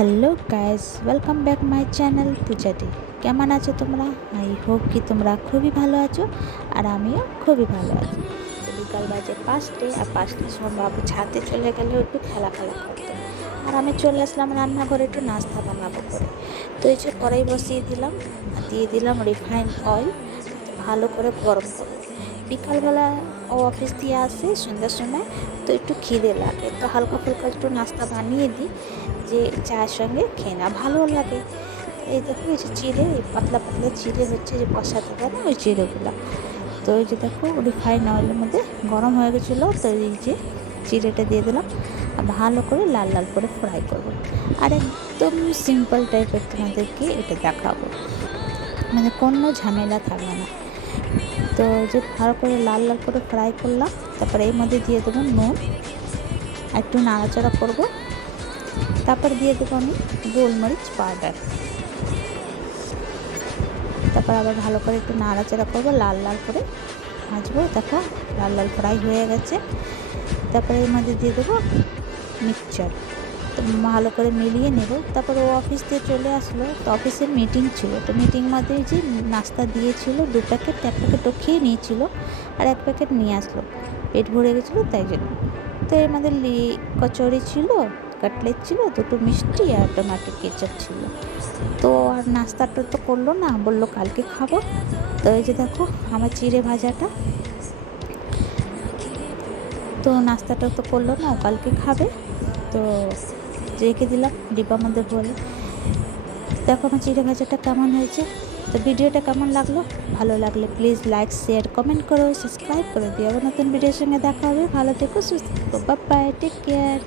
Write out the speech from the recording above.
Hello guys, welcome back my channel Puja day. কেমন আছো তোমরা? আই হোপ কি তোমরা খুবই ভালো আছো, আর আমিও খুবই ভালো আছি। তো বিকাল বাজে 5টে, আর 5টার সময় বাবু ছাদে চলে গেলে একটু খেলা করতে, আর আমি চলে আসলাম রান্নাঘরে একটু নাস্তা বানাবো করে। তো এই যে কড়াই বসিয়ে দিলাম, আর দিয়ে দিলাম রিফাইন অয়েল। ভালো করে গরম করবো। বিকালবেলা ও অফিস দিয়ে আসে সন্ধ্যার সময়, তো একটু খিদে লাগে, তো হালকা ফুলকা একটু নাস্তা বানিয়ে দিই, যে চায়ের সঙ্গে খেয়ে না ভালো লাগে। এই দেখো, এই যে চিড়ে, এই পাতলা পাতলা চিড়ে হচ্ছে, যে বসাতে পারে ওই চিড়েগুলো। তো এই যে দেখো, রিফাইন অয়েলের মধ্যে গরম হয়ে গেছিলো, তো এই যে চিড়েটা দিয়ে দিলাম, আর ভালো করে লাল লাল করে ফ্রাই করবো। আর একদম সিম্পল টাইপের তোমাদেরকে এটা দেখাবো, মানে কোনো ঝামেলা থাকবে না। তো যে ভালো করে লাল লাল করে ফ্রাই করলাম, তারপরে এর মধ্যে দিয়ে দেবো নুন, একটু নাড়াচাড়া করবো। তারপর দিয়ে দেবো আমি গোলমরিচ পাউডার। তারপর আবার ভালো করে একটু নাড়াচাড়া করবো, লাল লাল করে ভাজবো। দেখো লাল লাল ফ্রাই হয়ে গেছে। তারপরে এর মধ্যে দিয়ে দেবো মিক্সচার, তো ভালো করে মিলিয়ে নেব। তারপর ও অফিস দিয়ে চলে আসলো, তো অফিসের মিটিং ছিল, তো মিটিং মধ্যে যে নাস্তা দিয়েছিল 2 প্যাকেট, 1 প্যাকেট ও খেয়ে নিয়েছিল, আর 1 প্যাকেট নিয়ে আসলো, পেট ভরে গেছিলো তাই জন্য। তো এর মধ্যে কচুরি ছিল, কাটলেট ছিল, 2টো মিষ্টি আর টমেটো কেচাপ ছিল। তো আর নাস্তাটা তো করলো না, বললো কালকে খাবো। তো এই যে দেখো আমার চিড়ে ভাজাটা, তো নাস্তাটা তো করলো না, কালকে খাবে, তো রেখে দিলাম ডিব্বার মধ্যে ভরে। দেখো আমার চিড়ে ভাজাটা কেমন হয়েছে। তো ভিডিওটা কেমন লাগলো? ভালো লাগলে প্লিজ লাইক, শেয়ার, কমেন্ট করো, সাবস্ক্রাইব করে দিও। আবার নতুন ভিডিওর সঙ্গে দেখা হবে। ভালো থেকো, সুস্থ থেকো, বাই বাই, টেক কেয়ার।